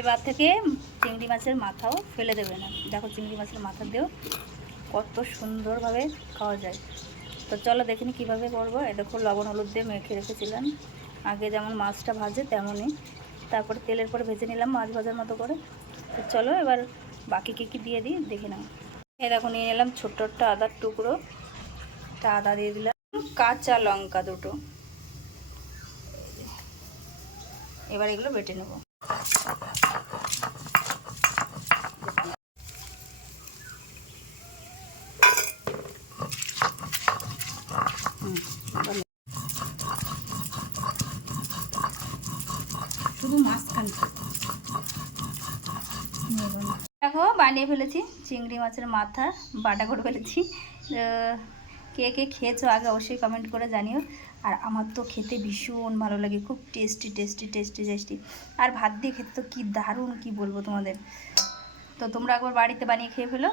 এবার থেকে চিংড়ি মাছের মাথাও ফেলে দেবে না। দেখো চিংড়ি মাছের মাথা দিয়েও কত সুন্দরভাবে খাওয়া যায়। তো চলো দেখিনি কীভাবে করবো। এ দেখো লবণ হলুদ দিয়ে মেখে রেখেছিলাম, আগে যেমন মাছটা ভাজে তেমনই। তারপরে তেলের পরে ভেজে নিলাম মাছ ভাজার মতো করে। তো চলো এবার বাকি কী দিয়ে দিই দেখে নাও। এ দেখো নিয়ে নিলাম ছোট্ট একটা আদার টুকরো, একটা আদা দিয়ে দিলাম, কাঁচা লঙ্কা দুটো। এবার এগুলো বেটে নেব। শুধু মাঝখান দেখো বানিয়ে ফেলেছি চিংড়ি মাছের মাথা, বাটা করে ফেলেছি। কে কে খেয়েছো আগে অবশ্যই কমেন্ট করে জানিও। আর আমার তো খেতে ভীষণ ভালো লাগে, খুব টেস্টি টেস্টি টেস্টি টেস্টি। আর ভাত দিয়ে খেতে তো কী দারুণ, কী বলবো তোমাদের। তো তোমরা একবার বাড়িতে বানিয়ে খেয়ে ফেলো।